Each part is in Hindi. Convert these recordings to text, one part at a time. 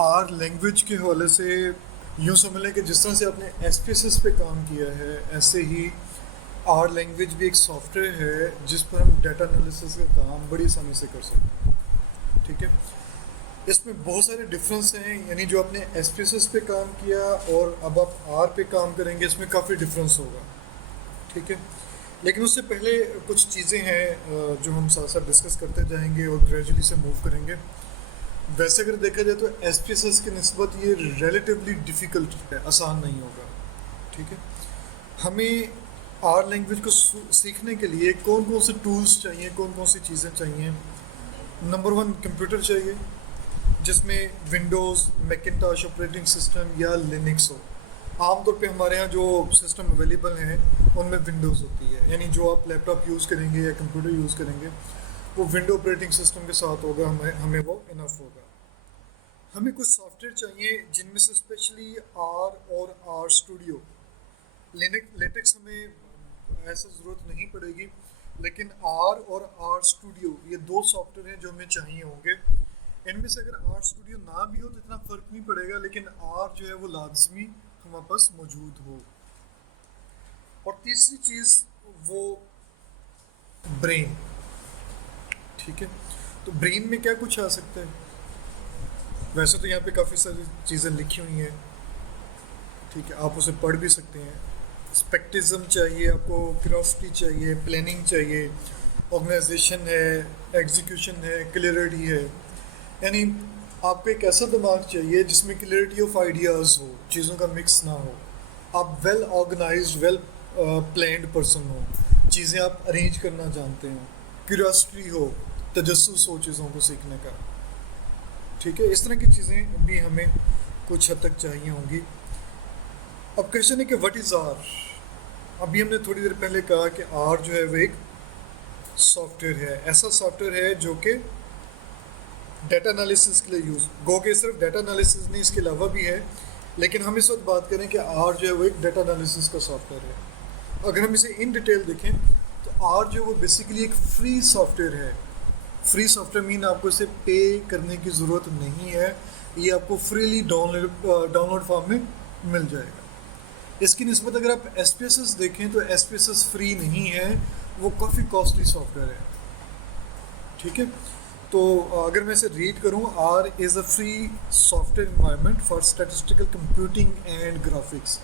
आर लैंग्वेज के हवाले से यूँ समझ लें कि जिस तरह से आपने एसपीएसएस पे काम किया है, ऐसे ही आर लैंग्वेज भी एक सॉफ्टवेयर है जिस पर हम डाटा एनालिसिस का काम बड़ी आसानी से कर सकते हैं। ठीक है, इसमें बहुत सारे डिफरेंस हैं, यानी जो आपने एसपीएसएस पे काम किया और अब आप आर पे काम करेंगे, इसमें काफ़ी डिफरेंस होगा। ठीक है, लेकिन उससे पहले कुछ चीज़ें हैं जो हम साथ साथ डिस्कस करते जाएंगे और ग्रेजुअली से मूव करेंगे। वैसे अगर देखा जाए तो एसपीएसएस की निस्बत ये रिलेटिवली डिफ़िकल्ट है, आसान नहीं होगा। ठीक है, हमें आर लैंग्वेज को सीखने के लिए कौन कौन से टूल्स चाहिए, कौन कौन सी चीज़ें चाहिए। नंबर वन, कंप्यूटर चाहिए जिसमें विंडोज़, मैकिन्टॉश ऑपरेटिंग सिस्टम या लिनक्स हो। आमतौर पे हमारे यहाँ जो सिस्टम अवेलेबल हैं उनमें विंडोज़ होती है, यानी जो आप लैपटॉप यूज़ करेंगे या कंप्यूटर यूज़ करेंगे वो विंडो ऑपरेटिंग सिस्टम के साथ होगा, हमें वो इनफ होगा। हमें कुछ सॉफ्टवेयर चाहिए जिनमें से स्पेशली आर और आर स्टूडियो, लेटेक्स हमें ऐसा ज़रूरत नहीं पड़ेगी, लेकिन आर और आर स्टूडियो ये दो सॉफ्टवेयर हैं जो हमें चाहिए होंगे। इनमें से अगर आर स्टूडियो ना भी हो तो इतना फ़र्क नहीं पड़ेगा, लेकिन आर जो है वो लाजमी हमारे पास मौजूद हो। और तीसरी चीज़ वो ब्रेन। ठीक है, तो ब्रेन में क्या कुछ आ सकता है? वैसे तो यहाँ पे काफ़ी सारी चीज़ें लिखी हुई हैं, ठीक है, आप उसे पढ़ भी सकते हैं। स्पेक्टिज्म चाहिए आपको, क्यूरोसिटी चाहिए, प्लानिंग चाहिए, ऑर्गेनाइजेशन है, एग्जीक्यूशन है, क्लियरिटी है। यानी आपको एक ऐसा दिमाग चाहिए जिसमें क्लियरिटी ऑफ आइडियाज़ हो, चीज़ों का मिक्स ना हो। आप well organised, well planned person हो, चीज़ें आप अरेंज करना जानते हो, क्यूरियोसिटी हो, तजस्सुस हो चीज़ों को सीखने का। ठीक है, इस तरह की चीज़ें भी हमें कुछ हद तक चाहिए होंगी। अब क्वेश्चन है कि व्हाट इज़ आर। अभी हमने थोड़ी देर पहले कहा कि आर जो है वो एक सॉफ्टवेयर है, ऐसा सॉफ्टवेयर है जो कि डाटा एनालिसिस के लिए यूज़ गो के सिर्फ डाटा एनालिसिस नहीं, इसके अलावा भी है, लेकिन हम इस वक्त बात करें कि आर जो है वो एक डाटा एनालिसिस का सॉफ्टवेयर है। अगर हम इसे इन डिटेल देखें तो आर जो है वो बेसिकली एक फ्री सॉफ्टवेयर है। फ्री सॉफ्टवेयर मीन आपको इसे पे करने की ज़रूरत नहीं है, ये आपको फ्रीली डाउनलोड फॉर्म में मिल जाएगा। इसकी निस्बत अगर आप एसपीएसएस देखें तो एसपीएसएस फ्री नहीं है, वो काफ़ी कॉस्टली सॉफ्टवेयर है। ठीक है, तो अगर मैं इसे रीड करूं, R is a free software environment for statistical computing and graphics.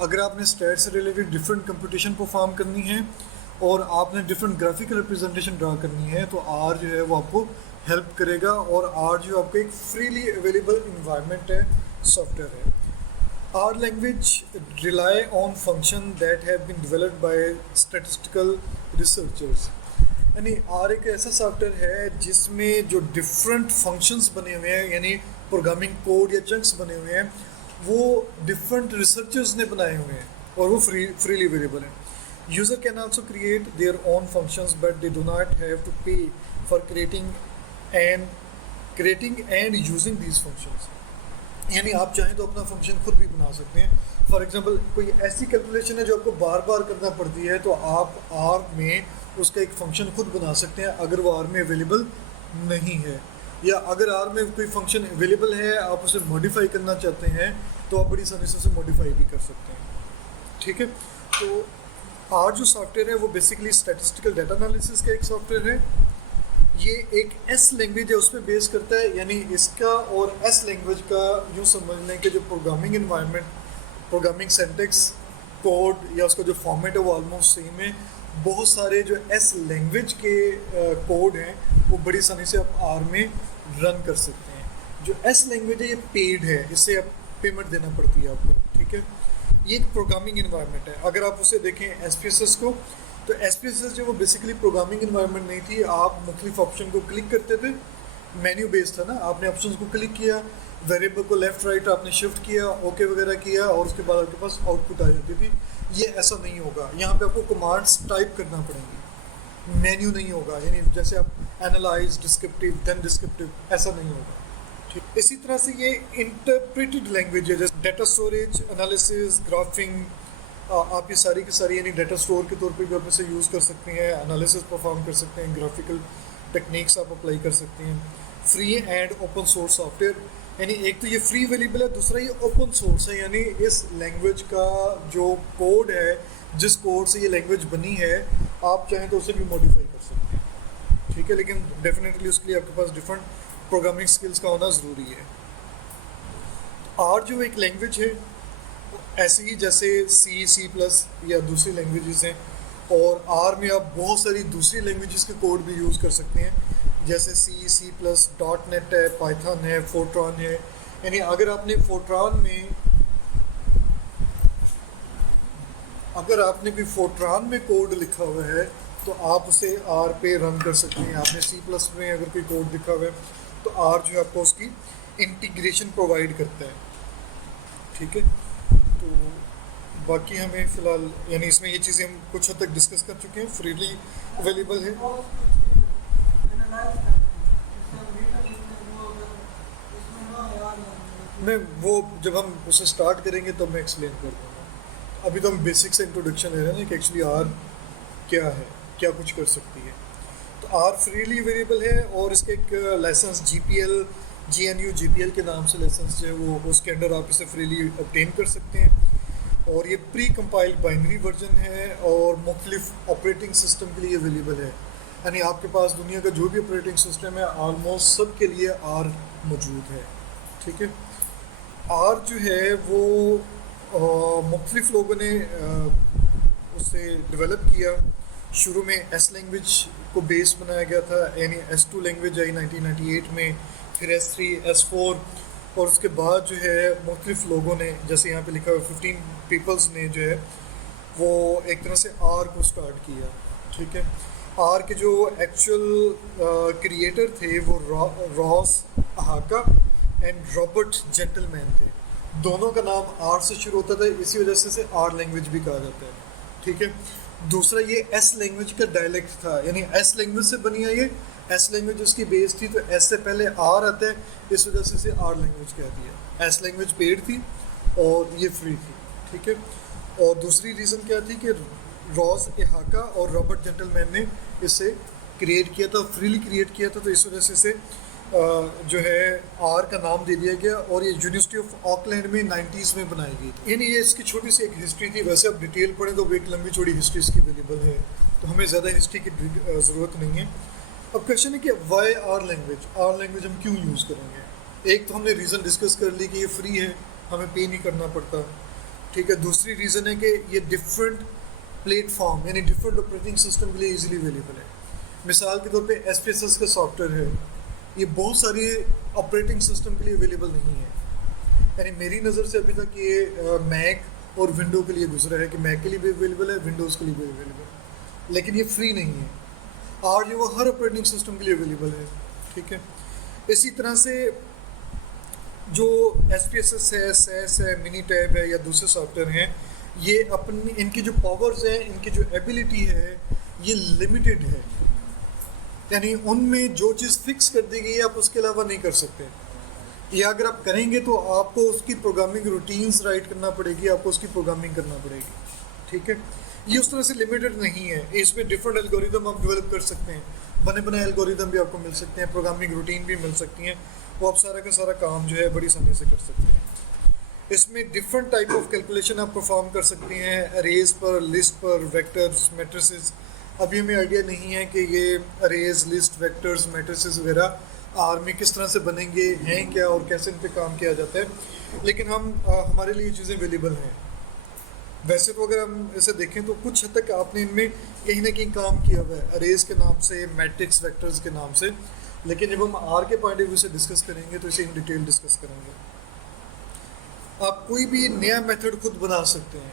अगर आपने स्टैट से रिलेटेड डिफरेंट कंप्यूटेशन परफॉर्म करनी है और आपने डिफरेंट ग्राफिकल रिप्रेजेंटेशन ड्रा करनी है तो आर जो है वो आपको हेल्प करेगा। और आर जो आपको एक फ्रीली अवेलेबल इन्वायरमेंट है, सॉफ्टवेयर है। R language rely on function that have been developed by statistical researchers. यानी आर एक ऐसा सॉफ्टवेयर है जिसमें जो डिफरेंट फंक्शंस बने हुए हैं, यानी प्रोग्रामिंग कोड या चंक्स बने हुए हैं, वो डिफरेंट रिसर्चर्स ने बनाए हुए हैं और वो फ्रीली अवेलेबल है। User can also create their own functions but they do not have to pay for creating and using these functions. यानी आप चाहें तो अपना फंक्शन खुद भी बना सकते हैं। फॉर एग्जांपल कोई ऐसी कैलकुलेशन है जो आपको बार बार करना पड़ती है तो आप आर में उसका एक फ़ंक्शन खुद बना सकते हैं अगर वो आर में अवेलेबल नहीं है, या अगर आर में कोई फंक्शन अवेलेबल है आप उसे मॉडिफाई करना चाहते हैं तो आप बड़ी आसानी से उसे मॉडिफाई भी कर सकते हैं। ठीक है, तो आर जो सॉफ्टवेयर है वो बेसिकली स्टैटिस्टिकल डाटा एनालिसिस का एक सॉफ्टवेयर है। ये एक एस लैंग्वेज है उस पर बेस करता है, यानी इसका और एस लैंग्वेज का यूँ समझ लें कि जो programming environment, programming syntax, code या उसका जो फॉर्मेट है वो ऑलमोस्ट सेम है। बहुत सारे जो एस लैंग्वेज के कोड हैं वो बड़ी आसानी से आप आर में रन कर सकते हैं। जो एस लैंग्वेज है ये पेड है, इससे आप पेमेंट देना पड़ती है आपको। ठीक है, ये एक प्रोग्रामिंग इन्वायरमेंट है। अगर आप उसे देखें एसपीएसएस को, तो एसपीएसएस जो वो बेसिकली प्रोग्रामिंग इन्वायरमेंट नहीं थी। आप मुख्तलिफ ऑप्शन को क्लिक करते थे, मेन्यू बेस्ड था ना, आपने ऑप्शंस को क्लिक किया, वेरिएबल को लेफ्ट राइट आपने शिफ्ट किया, ओके वगैरह किया और उसके बाद आपके पास आउटपुट आ जाती थी। ये ऐसा नहीं होगा, यहाँ पे आपको कमांड्स टाइप करना पड़ेंगी, मेन्यू नहीं होगा। यानी जैसे आप एनालाइज, डिस्क्रिप्टिव, देन डिस्क्रिप्टिव, ऐसा नहीं होगा। ठीक, इसी तरह से ये इंटरप्रेटेड लैंग्वेज है, जैसे डाटा स्टोरेज, एनालिसिस, ग्राफिंग, आप ये सारी की सारी यानी डाटा स्टोर के तौर पे भी आप इसे यूज़ कर सकते हैं, एनालिसिस परफॉर्म कर सकते हैं, ग्राफिकल टेक्निक्स आप अप्लाई कर सकते हैं। Free and open source software यानी एक तो ये फ्री अवेलेबल है, दूसरा ये ओपन सोर्स है, यानी इस लैंग्वेज का जो कोड है, जिस कोड से ये लैंग्वेज बनी है, आप चाहें तो उसे भी मॉडिफाई कर सकते हैं, ठीक है। लेकिन डेफिनेटली उसके लिए आपके पास डिफरेंट प्रोग्रामिंग स्किल्स का होना ज़रूरी है। आर जो एक लैंग्वेज है, ऐसे ही जैसे सी प्लस या दूसरी लैंग्वेजेस हैं, और आर में आप बहुत सारी दूसरी लैंग्वेजेस के कोड भी यूज़ कर सकते हैं, जैसे सी प्लस, डॉट नेट है, पाइथन है, फोर्ट्रॉन है। यानी अगर आपने कोई फोर्ट्रॉन में कोड लिखा हुआ है तो आप उसे आर पे रन कर सकते हैं। आपने सी प्लस में अगर कोई कोड लिखा हुआ है तो आर जो है आपको उसकी इंटीग्रेशन प्रोवाइड करता है, ठीक है। तो बाकी हमें फ़िलहाल यानी इसमें ये चीज़ें हम कुछ हद तक डिस्कस कर चुके हैं, फ्रीली अवेलेबल है। मैं वो जब हम उसे स्टार्ट करेंगे तो मैं एक्सप्लेन कर दूँगा। अभी तो हम बेसिक से इंट्रोडक्शन ले रहे हैं कि एक्चुअली आर क्या है, क्या कुछ कर सकती है। तो आर फ्रीली अवेलेबल है, और इसके एक लाइसेंस GNU GPL के नाम से लाइसेंस जो है वो उसके अंडर आप इसे फ्रीली ऑब्टेन कर सकते हैं। और ये प्री कंपाइल्ड बाइनरी वर्जन है और मुख्तलिफ ऑपरेटिंग सिस्टम के लिए अवेलेबल है। यानी आपके पास दुनिया का जो भी ऑपरेटिंग सिस्टम है ऑलमोस्ट सब के लिए आर मौजूद है, ठीक है। आर जो है वो मुख्तलिफ लोगों ने उसे डेवलप किया। शुरू में एस लैंग्वेज को बेस बनाया गया था, यानी S2 लैंग्वेज आई 1998 में, फिर S3, S4, और उसके बाद जो है मुख्तलिफ लोगों ने, जैसे यहाँ पे लिखा हुआ 15 पीपल्स ने जो है वो एक तरह से आर को स्टार्ट किया, ठीक है। आर के जो एक्चुअल क्रिएटर थे वो रॉस अहाका एंड रॉबर्ट जेंटलमैन थे। दोनों का नाम आर से शुरू होता था, इसी वजह से इसे आर लैंग्वेज भी कहा जाता है, ठीक है। दूसरा ये एस लैंग्वेज का डायलेक्ट था, यानी एस लैंग्वेज से बनी है ये, एस लैंग्वेज उसकी बेस थी, तो एस से पहले आर आता है, इस वजह से इसे आर लैंग्वेज कह दिया। एस लैंग्वेज पेड थी और ये फ्री थी, ठीक है। और दूसरी रीज़न क्या थी कि रॉस एहाका और रॉबर्ट जेंटलमैन ने इसे क्रिएट किया था, फ्रीली क्रिएट किया था, तो इस वजह से इसे जो है आर का नाम दे दिया गया। और ये यूनिवर्सिटी ऑफ ऑकलैंड में 90s में बनाई गई, यानी ये इसकी छोटी सी एक हिस्ट्री थी। वैसे आप डिटेल पढ़ें तो वो एक लंबी चौड़ी हिस्ट्री इसकी अवेलेबल है, तो हमें ज़्यादा हिस्ट्री की ज़रूरत नहीं है। अब क्वेश्चन है कि वाई आर लैंग्वेज हम क्यों यूज़ करेंगे। एक तो हमने रीज़न डिस्कस कर ली कि ये फ्री है, हमें पे नहीं करना पड़ता, ठीक है। दूसरी रीज़न है कि ये डिफरेंट प्लेटफॉर्म यानी डिफरेंट ऑपरेटिंग सिस्टम के लिए ईजिली अवेलेबल है। मिसाल के तौर पे SPSS का सॉफ्टवेयर है, ये बहुत सारे ऑपरेटिंग सिस्टम के लिए अवेलेबल नहीं है। यानी मेरी नज़र से अभी तक ये मैक और विंडो के लिए गुजरा है कि मैक के लिए भी अवेलेबल है, विंडोज़ के लिए भी अवेलेबल है, लेकिन ये फ्री नहीं है। और जो वो हर ऑपरेटिंग सिस्टम के लिए अवेलेबल है, ठीक है। इसी तरह से जो SPSS है, SES है, मिनीटैब है या दूसरे सॉफ्टवेयर हैं, ये अपनी इनकी जो पावर्स हैं, इनकी जो एबिलिटी है, ये लिमिटेड है। यानी उनमें जो चीज़ फिक्स कर दी गई है आप उसके अलावा नहीं कर सकते, या अगर आप करेंगे तो आपको उसकी प्रोग्रामिंग रूटीन्स राइट करना पड़ेगी, आपको उसकी प्रोग्रामिंग करना पड़ेगी, ठीक है। ये उस तरह से लिमिटेड नहीं है, इसमें डिफरेंट एल्गोरिदम आप डेवलप कर सकते हैं, बने बनाए एल्गोरिदम भी आपको मिल सकते हैं, प्रोग्रामिंग रूटीन भी मिल सकती हैं, वो आप सारा का सारा काम जो है बड़ी आसानी से कर सकते हैं। इसमें डिफरेंट टाइप ऑफ कैलकुलेशन आप परफॉर्म कर सकते हैं, अरेज पर, लिस्ट पर, वेक्टर्स, मैट्रिसेस। अभी हमें आइडिया नहीं है कि ये अरेज, लिस्ट, वेक्टर्स, मैट्रिसेस वगैरह आर में किस तरह से बनेंगे, हैं क्या, और कैसे इन पे काम किया जाता है, लेकिन हमारे लिए ये चीज़ें अवेलेबल हैं। वैसे तो अगर हम इसे देखें तो कुछ हद तक आपने इनमें कहीं ना कहीं काम किया हुआ है, अरेज के नाम से, मैट्रिक्स, वेक्टर्स के नाम से, लेकिन जब हम आर के पॉइंट ऑफ व्यू से डिस्कस करेंगे तो इसे इन डिटेल डिस्कस करेंगे। आप कोई भी नया मेथड खुद बना सकते हैं।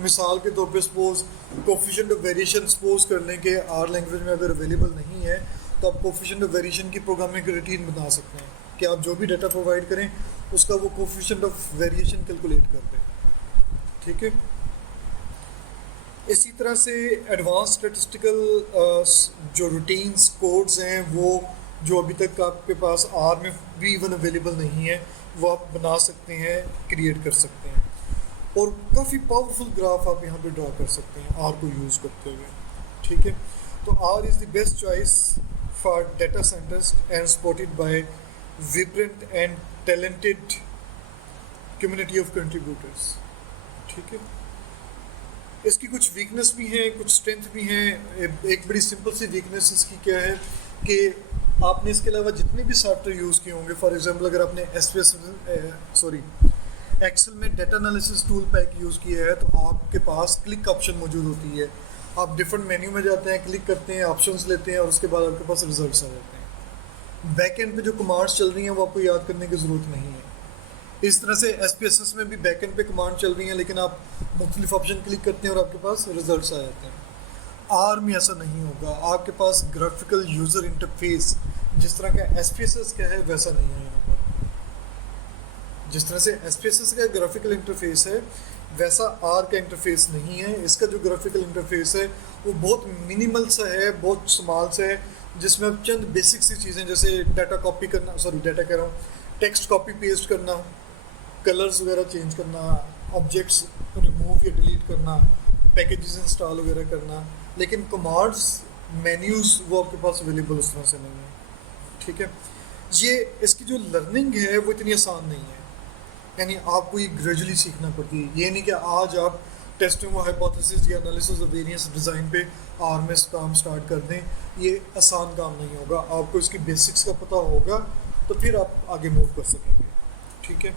मिसाल के तौर पे suppose coefficient of variation suppose कर लें कि आर लैंग्वेज में अगर अवेलेबल नहीं है तो आप कोफिशिएंट ऑफ वेरिएशन की प्रोग्रामिंग रूटीन बना सकते हैं कि आप जो भी डाटा प्रोवाइड करें उसका वो कोफिशिएंट ऑफ वेरिएशन कैलकुलेट कर दें, ठीक है। इसी तरह से एडवांस स्टैटिस्टिकल जो रूटीन्स, कोड्स हैं, वो जो अभी तक आपके पास आर में भी इवन अवेलेबल नहीं है, वो आप बना सकते हैं, क्रिएट कर सकते हैं, और काफ़ी पावरफुल ग्राफ आप यहाँ पे ड्रा कर सकते हैं आर को यूज़ करते हुए, ठीक है। तो R is the best choice for data scientist and supported by vibrant and talented community of contributors. ठीक है, इसकी कुछ वीकनेस भी हैं, कुछ स्ट्रेंथ भी हैं। एक बड़ी सिंपल सी वीकनेस इसकी क्या है कि आपने इसके अलावा जितने भी सॉफ्टवेयर यूज़ किए होंगे, फॉर एग्जांपल अगर आपने एक्सेल में data analysis tool pack use किया है तो आपके पास क्लिक ऑप्शन मौजूद होती है। आप डिफरेंट मेन्यू में जाते हैं, क्लिक करते हैं, ऑप्शंस लेते हैं और उसके बाद आपके पास रिजल्ट्स आ जाते हैं। बैक एंड पे जो कमांड्स चल रही हैं वो आपको याद करने की ज़रूरत नहीं है। इस तरह से SPSS में भी बैक एंड पे कमांड चल रही हैं, लेकिन आप मुख्तलिफ ऑप्शन क्लिक करते हैं और आपके पास रिजल्ट्स आ जाते हैं। आर में ऐसा नहीं होगा, आपके पास ग्राफिकल यूज़र इंटरफेस जिस तरह का SPSS का है वैसा नहीं है यहाँ पर। जिस तरह से SPSS का ग्राफिकल इंटरफेस है वैसा आर का इंटरफेस नहीं है। इसका जो ग्राफिकल इंटरफेस है वो बहुत मिनिमल सा है, बहुत स्मॉल सा है, जिसमें आप चंद बेसिक सी चीज़ें जैसे डाटा कॉपी करना, डाटा कह रहा हूँ, टेक्स्ट कॉपी पेस्ट करना, कलर्स वगैरह चेंज करना, ऑब्जेक्ट्स रिमूव या डिलीट करना, पैकेजेस इंस्टॉल वगैरह करना, लेकिन कमांड्स मेन्यूज़ वो आपके पास अवेलेबल उस तरह से नहीं है। ठीक है, ये इसकी जो लर्निंग है वो इतनी आसान नहीं है, यानी आपको ये ग्रेजुअली सीखना पड़ती है। ये नहीं कि आज आप टेस्टिंग और हाइपोथेसिस या एनालिसिस ऑफ वेरिएंस डिज़ाइन पे आर में काम स्टार्ट कर दें, ये आसान काम नहीं होगा। आपको इसकी बेसिक्स का पता होगा तो फिर आप आगे मूव कर सकेंगे। ठीक है,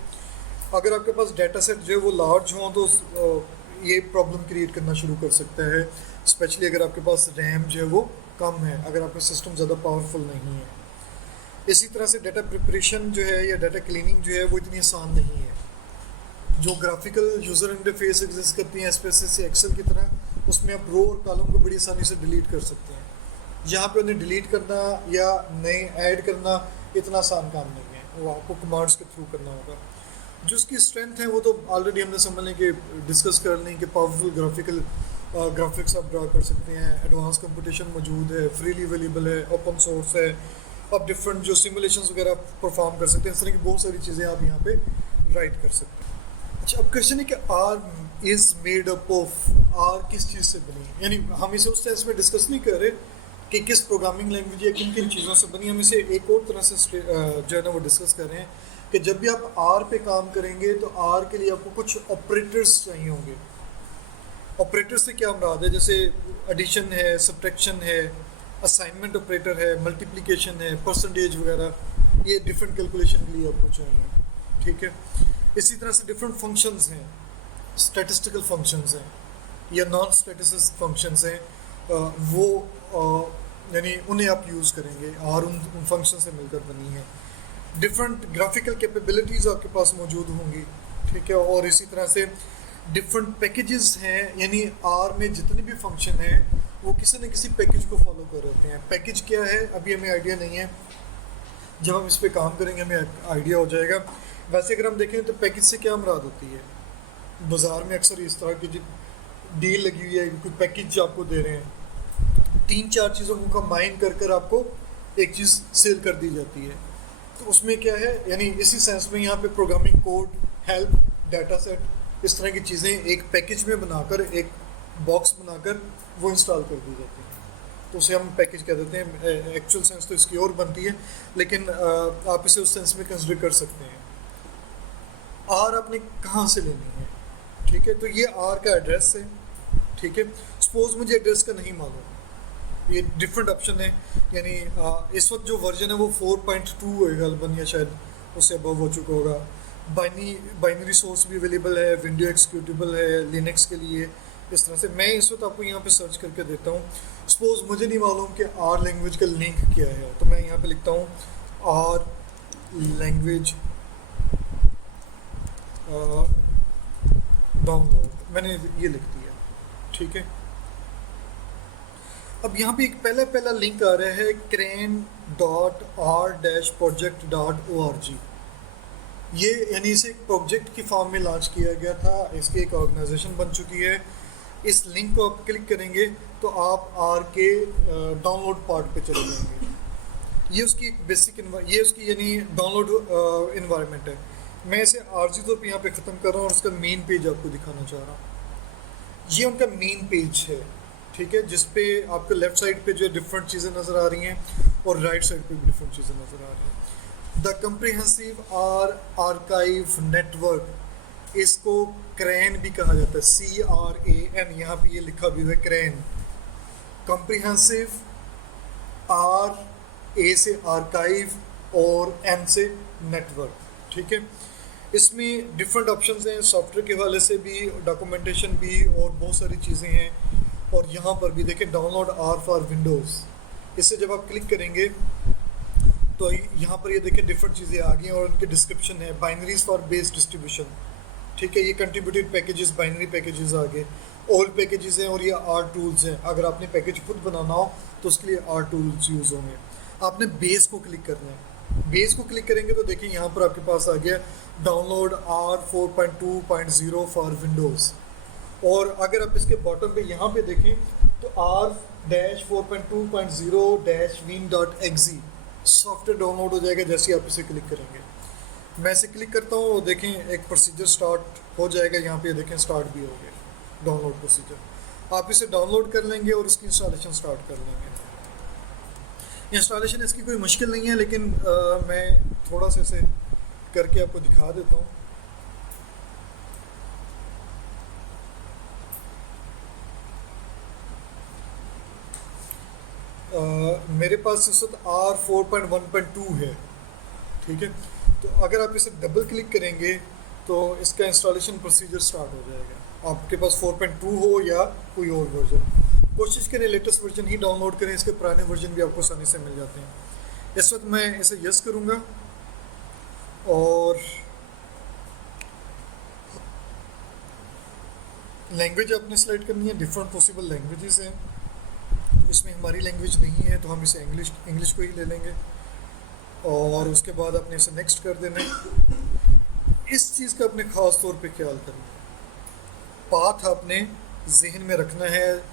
अगर आपके पास डाटा सेट जो है वो लार्ज हो तो ये प्रॉब्लम क्रिएट करना शुरू कर सकता है, स्पेशली अगर आपके पास रैम जो है वो कम है, अगर आपका सिस्टम ज़्यादा पावरफुल नहीं है। इसी तरह से डाटा प्रिपरेशन जो है या डाटा क्लीनिंग जो है वो इतनी आसान नहीं है। जो ग्राफिकल यूज़र इंटरफेस एग्जिस्ट करती हैं SPSS या एक्सेल की तरह, उसमें आप रो और कॉलम को बड़ी आसानी से डिलीट कर सकते हैं। यहाँ पे उन्हें डिलीट करना या नए ऐड करना इतना आसान काम नहीं है, वो आपको कमांड्स के थ्रू करना होगा। जो उसकी स्ट्रेंथ है वो तो ऑलरेडी हमने समझने के डिस्कस कर लें कि पावरफुल ग्राफिक्स आप ड्रा कर सकते हैं, एडवांस कंप्यूटेशन मौजूद है, फ्रीली अवेलेबल है, ओपन सोर्स है, आप डिफरेंट जो सिमुलेशंस वगैरह परफॉर्म कर सकते हैं। इस तरह की बहुत सारी चीज़ें आप यहाँ पे राइट कर सकते हैं। अच्छा, अब क्वेश्चन है कि R is made up of, R किस चीज़ से बनी, यानी हम इसे उस सेंस में डिस्कस नहीं कर रहे कि किस प्रोग्रामिंग लैंग्वेज या किन किन चीज़ों से बनी, हम इसे एक और तरह से जो है ना वो डिस्कस कर रहे हैं कि जब भी आप आर पे काम करेंगे तो आर के लिए आपको कुछ ऑपरेटर्स चाहिए होंगे। ऑपरेटर से क्या मुराद है, जैसे एडिशन है, सब्ट्रैक्शन है, असाइनमेंट ऑपरेटर है, मल्टीप्लिकेशन है, परसेंटेज वगैरह, ये डिफरेंट कैलकुलेशन के लिए आपको चाहिए। ठीक है, इसी तरह से डिफरेंट फंक्शंस हैं, स्टैटिस्टिकल फंक्शंस हैं या नॉन स्टैटिस्टिकल फंक्शंस हैं, वो यानी उन्हें आप यूज़ करेंगे और उन फंक्शन से मिलकर बनी है। डिफरेंट ग्राफिकल कैपेबिलिटीज़ आपके पास मौजूद होंगी। ठीक है, और इसी तरह से डिफरेंट पैकेजेस हैं, यानी आर में जितने भी फंक्शन हैं वो किसी न किसी पैकेज को फॉलो कर रहे होते हैं। पैकेज क्या है अभी हमें आइडिया नहीं है, जब हम इस पर काम करेंगे हमें आइडिया हो जाएगा। वैसे अगर हम देखें तो पैकेज से क्या मुराद होती है, बाज़ार में अक्सर इस तरह की डील लगी हुई है, कोई पैकेज आपको दे रहे हैं, 3-4 चीज़ों को कंबाइन कर कर आपको एक चीज़ सेल कर दी जाती है। तो उसमें क्या है, यानी इसी सेंस में यहाँ पे programming code, help, data set, इस तरह की चीज़ें एक पैकेज में बनाकर, एक बॉक्स बनाकर वो इंस्टॉल कर दी जाती हैं, तो उसे हम पैकेज कह देते हैं। एक्चुअल सेंस तो इसकी और बनती है, लेकिन आप इसे उस सेंस में कंसिडर कर सकते हैं। आर आपने कहाँ से लेनी है, ठीक है, तो ये आर का एड्रेस है। ठीक है, सपोज मुझे एड्रेस का नहीं मालूम, ये डिफरेंट ऑप्शन है, यानी इस वक्त जो वर्जन है वो 4.2 है गलबन, या शायद उससे अबव हो चुका होगा। बाइनरी सोर्स भी अवेलेबल है, विंडो एक्सिक्यूटेबल है लिनक्स के लिए। इस तरह से मैं इस वक्त आपको यहाँ पे सर्च करके देता हूँ। सपोज मुझे नहीं मालूम कि आर लैंग्वेज का लिंक क्या है, तो मैं यहाँ पे लिखता हूँ आर लैंग्वेज डाउनलोड, मैंने ये लिख दिया। ठीक है, अब यहाँ पे एक पहला लिंक आ रहा है cran.r-project.org। ये यानी इसे एक प्रोजेक्ट की फॉर्म में लॉन्च किया गया था, इसकी एक ऑर्गेनाइजेशन बन चुकी है। इस लिंक को आप क्लिक करेंगे तो आप आर के डाउनलोड पार्ट पे चले जाएंगे। ये उसकी एक बेसिक ये उसकी यानी डाउनलोड इन्वायरमेंट है। मैं इसे आर्जी तौर पे यहाँ पे ख़त्म कर रहा हूँ और उसका मेन पेज आपको दिखाना चाह रहा हूँ। ये उनका मेन पेज है, ठीक है, जिस पे आपको लेफ़्ट साइड पे जो डिफरेंट चीज़ें नज़र आ रही हैं और राइट साइड पे भी डिफरेंट चीज़ें नज़र आ रही हैं। द कंप्रिहेंसिव आर्काइव नेटवर्क, इसको क्रैन भी कहा जाता है, CRAN, यहाँ पे ये लिखा भी हुआ है क्रैन। कंप्रिहेंसिव, A से आर्काइव और N से नेटवर्क, ठीक है। इसमें डिफरेंट ऑप्शंस हैं, सॉफ्टवेयर के हवाले से भी, डॉक्यूमेंटेशन भी, और बहुत सारी चीज़ें हैं। और यहाँ पर भी देखें डाउनलोड R फॉर विंडोज़, इससे जब आप क्लिक करेंगे तो यहाँ पर ये देखें डिफरेंट चीज़ें आ गई हैं और उनके डिस्क्रिप्शन है। बाइनरीज फॉर बेस डिस्ट्रीब्यूशन, ठीक है, ये कंट्रीब्यूटेड पैकेजेस, बाइनरी पैकेजेस आ गए, ऑल पैकेजेस हैं, और ये R टूल्स हैं। अगर आपने पैकेज खुद बनाना हो तो उसके लिए R टूल्स यूज़ होंगे। आपने बेस को क्लिक करना है, बेस को क्लिक करेंगे तो देखिए यहाँ पर आपके पास आ गया डाउनलोड R 4.2.0 फॉर विंडोज़। और अगर आप इसके बॉटम पे यहाँ पे देखें तो R-4.2.0-win.exe सॉफ्टवेयर डाउनलोड हो जाएगा जैसे आप इसे क्लिक करेंगे। मैं इसे क्लिक करता हूँ, देखें एक प्रोसीजर स्टार्ट हो जाएगा, यहाँ पे देखें स्टार्ट भी हो गया डाउनलोड प्रोसीजर। आप इसे डाउनलोड कर लेंगे और इसकी इंस्टॉलेशन स्टार्ट कर लेंगे। इंस्टॉलेशन इसकी कोई मुश्किल नहीं है, लेकिन मैं थोड़ा सा इसे करके आपको दिखा देता हूँ। मेरे पास इस वक्त R 4.1.2 है, ठीक है। तो अगर आप इसे डबल क्लिक करेंगे तो इसका इंस्टॉलेशन प्रोसीजर स्टार्ट हो जाएगा। आपके पास 4.2 हो या कोई और वर्जन, कोशिश करें लेटेस्ट वर्जन ही डाउनलोड करें, इसके पुराने वर्जन भी आपको आसानी से मिल जाते हैं। इस वक्त मैं इसे यस करूँगा और लैंग्वेज आपने सेलेक्ट करनी है। डिफरेंट पॉसिबल लैंग्वेजेस हैं, इसमें हमारी लैंग्वेज नहीं है तो हम इसे इंग्लिश को ही ले लेंगे। और उसके बाद आपने इसे नेक्स्ट कर देना है। इस चीज़ का अपने ख़ास तौर पे ख्याल करना है, पाथ आपने जहन में रखना है,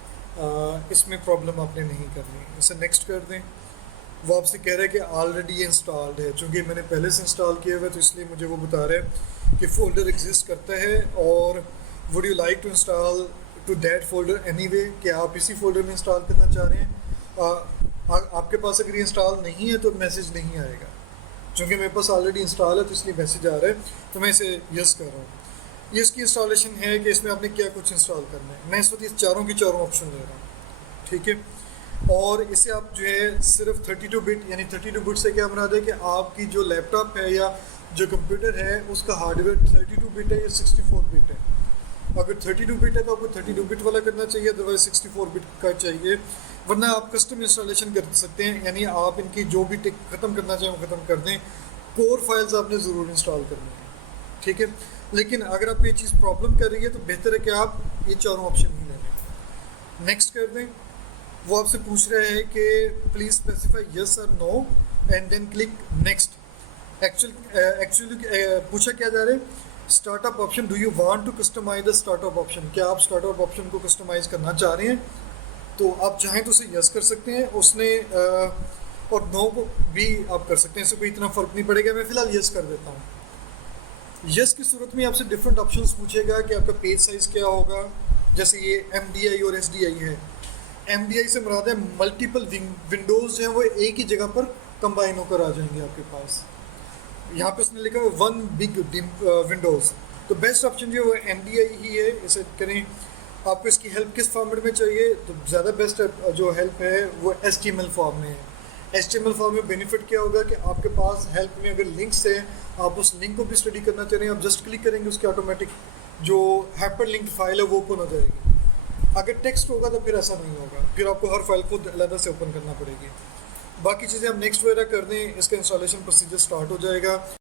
इसमें प्रॉब्लम आपने नहीं करनी। इसे नेक्स्ट कर दें। वो आपसे कह रहे हैं कि ऑलरेडी ये इंस्टॉल्ड है, चूँकि मैंने पहले से इंस्टॉल किया हुआ है तो इसलिए मुझे वो बता रहे हैं कि फ़ोल्डर एग्जिस्ट करता है और would you like to install to that folder anyway, कि आप इसी फोल्डर में इंस्टॉल करना चाह रहे हैं। आपके पास अगर ये इंस्टॉल नहीं है तो मैसेज नहीं आएगा, चूँकि मेरे पास ऑलरेडी इंस्टॉल है तो इसलिए मैसेज आ रहा है, तो मैं इसे यस कर रहा हूँ। ये इसकी इंस्टॉलेशन है कि इसमें आपने क्या कुछ इंस्टॉल करना है। मैं इस वक्त चारों की चारों ऑप्शन दे रहा हूँ, ठीक है। और इसे आप जो है सिर्फ 32 बिट, यानी 32 बिट से क्या मुराद है कि आपकी जो लैपटॉप है या जो कंप्यूटर है उसका हार्डवेयर 32 बिट है या 64 बिट है। अगर 32 बिट है तो आपको 32 बिट वाला करना चाहिए, अदरवाइज 64 बिट का चाहिए, वरना आप कस्टम इंस्टॉलेशन कर सकते हैं। यानी आप इनकी जो भी टिक ख़त्म करना चाहें वो ख़त्म कर दें। कोर फाइल्स आपने ज़रूर इंस्टॉल करनी है, ठीक है। लेकिन अगर आप ये चीज़ प्रॉब्लम कर रही है तो बेहतर है कि आप ये चारों ऑप्शन ही ले लें। नेक्स्ट कर दें। वो आपसे पूछ रहे हैं कि प्लीज़ स्पेसिफाई यस और no and then click next. Actually पूछा क्या जा रहा है, startup option, do you want to customise the startup option, क्या आप स्टार्टअप ऑप्शन को कस्टमाइज़ करना चाह रहे हैं। तो आप चाहें तो उसे यस कर सकते हैं, उसने और नो को भी आप कर सकते हैं, इससे कोई इतना फ़र्क नहीं पड़ेगा। मैं फ़िलहाल यस कर देता हूँ। यस की सूरत में आपसे डिफरेंट ऑप्शंस पूछेगा कि आपका पेज साइज़ क्या होगा। जैसे ये MDI और SDI है। MDI से मुराद है मल्टीपल विंडोज़ हैं वो एक ही जगह पर कंबाइन होकर आ जाएंगे आपके पास। यहाँ पे उसने लिखा है 1 बिग विंडोज़, तो बेस्ट ऑप्शन जो है वो MDI ही है, इसे करें। आपको इसकी हेल्प किस फॉर्मेट में चाहिए, तो ज़्यादा बेस्ट जो हेल्प है वो HTML फॉर्म में है। HTML फॉर्म में बेनिफिट क्या होगा कि आपके पास हेल्प में अगर लिंक्स है, आप उस लिंक को भी स्टडी करना चाह रहे हैं, आप जस्ट क्लिक करेंगे उसके ऑटोमेटिक जो हाइपर लिंक्ड फाइल है वो ओपन हो जाएगी। अगर टेक्स्ट होगा तो फिर ऐसा नहीं होगा, फिर आपको हर फाइल खुद अलग से ओपन करना पड़ेगी। बाकी चीज़ें हम नेक्स्ट वगैरह कर दें, इसका इंस्टॉलेशन प्रोसीजर स्टार्ट हो जाएगा।